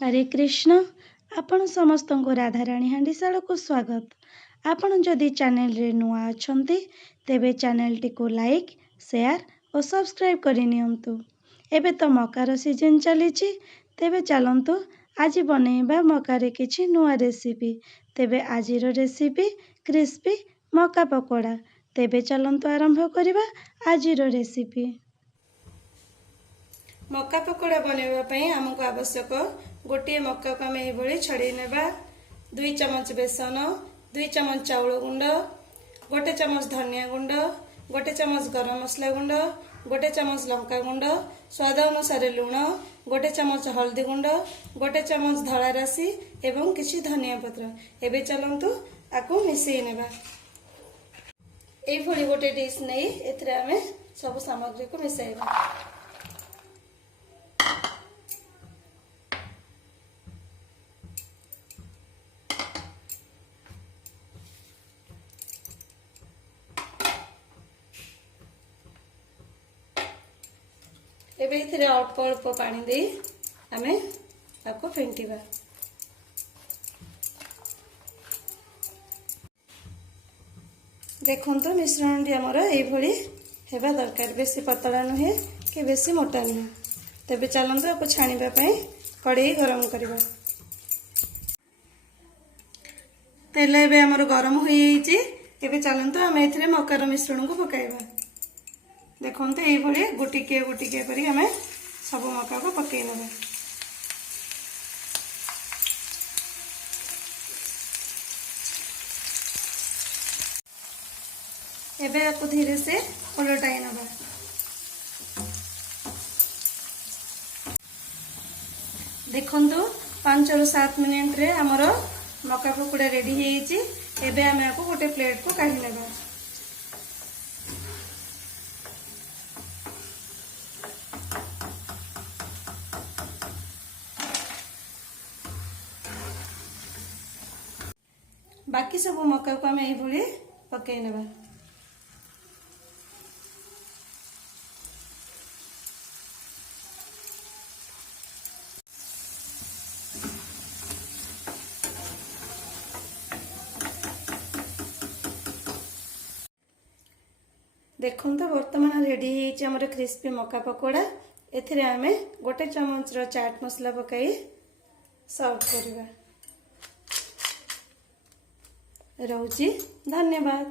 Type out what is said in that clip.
हरे कृष्ण। आपण समस्त को राधाराणी हांडीशाला को स्वागत। आपण जदि चैनल रे नुआ अछंती तेबे चैनल टी को लाइक शेयर और सब्सक्राइब करि नियंतु। एबे तो मकार सीजन चली तेबे चलंतु आज बनेबा मकार किछि नुआ रेसिपी। तेबे आजिर रेसिपी क्रिस्पी मका पकोड़ा। तेबे चलंतु आरंभ करिबा आजिर रेसिपी। मका पकोड़ा बनैबा पई हमको आवश्यक गोटे मक्का को आम ये छड़े नेबा 2 चमच बेसन 2 चमच चाउल गुंड गोटे चमच धनिया गुंड गोटे चमच गरम मसला गुंड गोटे चमच लंका गुंड स्वाद अनुसार लुण गोटे चमच हल्दी गुंड गोटे चमच धला राशि एवं किछि धनिया पत्र। एबे चलंतु आकु मिसई नेबा। एई भली गोटे डिश नै एथरे आमे सब सामग्री को मिसाइबा। एबे इथरे अल्प अल्प पानी दे आमे आपको फेंटिबा। देखंतु मिश्रण टी हमर एई भली हेबा दरकार, बेसी पतला नुहे कि बेसी मोटा नुहे। तेबे चलंतु आपको छाणीबा पई कड़ाई गरम करबा। तेल एबे हमर गरम होई जाईची। एबे चलंतु आमे इथरे मकार मिश्रण को पकाइबा। देखते ये गोटिके गोटिके करी हमें सब मका को पकई नबा। एबे आपको धीरे से उलटाई नबा। देखंतु 5 ରୁ 7 मिनिट रे हमर मका पकोड़ा रेडी हेइची। एबे हमें आपको गोटे प्लेट को काढी नबा। बाकी सब मका को आम ये पकई नबा। देखंतु वर्तमान रेडी हेइची हमर क्रिस्पी मका पकोड़ा। एथिरे आमे गोटे चमच रो चाट मसला पकाई सर्व करिबा। रहूची धन्यवाद।